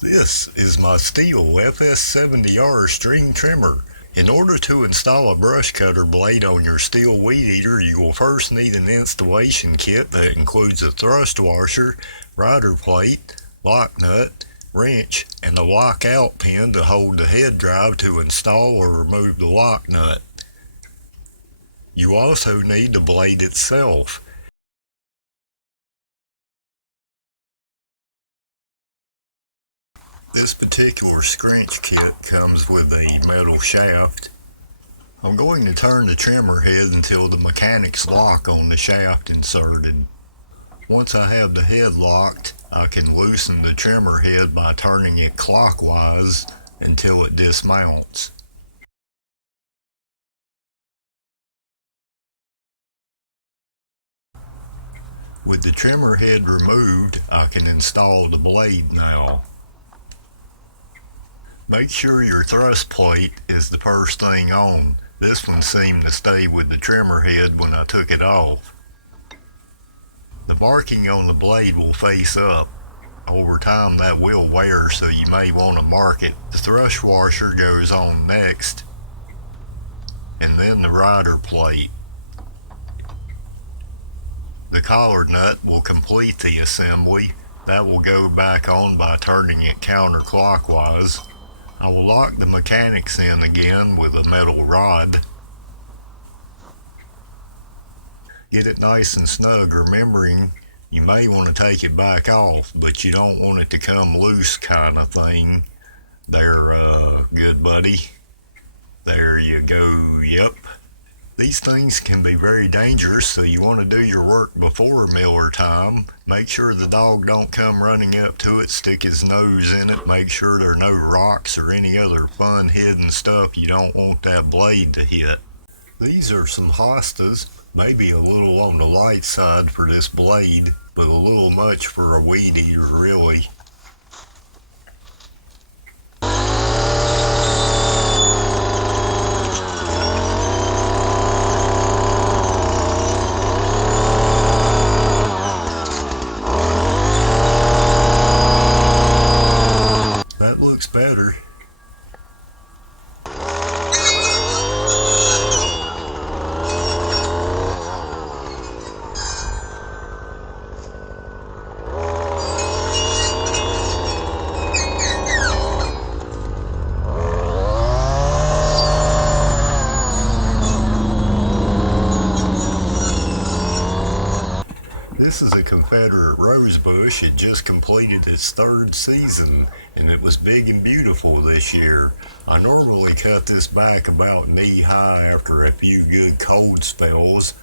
This is my Stihl FS 70R string trimmer. In order to install a brush cutter blade on your Stihl weed eater, you will first need an installation kit that includes a thrust washer, rider plate, lock nut, wrench, and a lockout pin to hold the head drive to install or remove the lock nut. You also need the blade itself. This particular scrunch kit comes with a metal shaft. I'm going to turn the trimmer head until the mechanic's lock on the shaft inserted. Once I have the head locked, I can loosen the trimmer head by turning it clockwise until it dismounts. With the trimmer head removed, I can install the blade now. Make sure your thrust plate is the first thing on. This one seemed to stay with the trimmer head when I took it off. The marking on the blade will face up. Over time that will wear, so you may want to mark it. The thrust washer goes on next, and then the rider plate. The collar nut will complete the assembly. That will go back on by turning it counterclockwise. I will lock the mechanics in again with a metal rod. Get it nice and snug, remembering you may want to take it back off, but you don't want it to come loose kind of thing. There, good buddy. There you go, yep. These things can be very dangerous, so you want to do your work before miller time. Make sure the dog don't come running up to it, stick his nose in it, make sure there are no rocks or any other fun hidden stuff you don't want that blade to hit. These are some hostas, maybe a little on the light side for this blade, but a little much for a weed eater really. That looks better. This is a Confederate rosebush. It just completed its third season, and it was big and beautiful this year. I normally cut this back about knee high after a few good cold spells.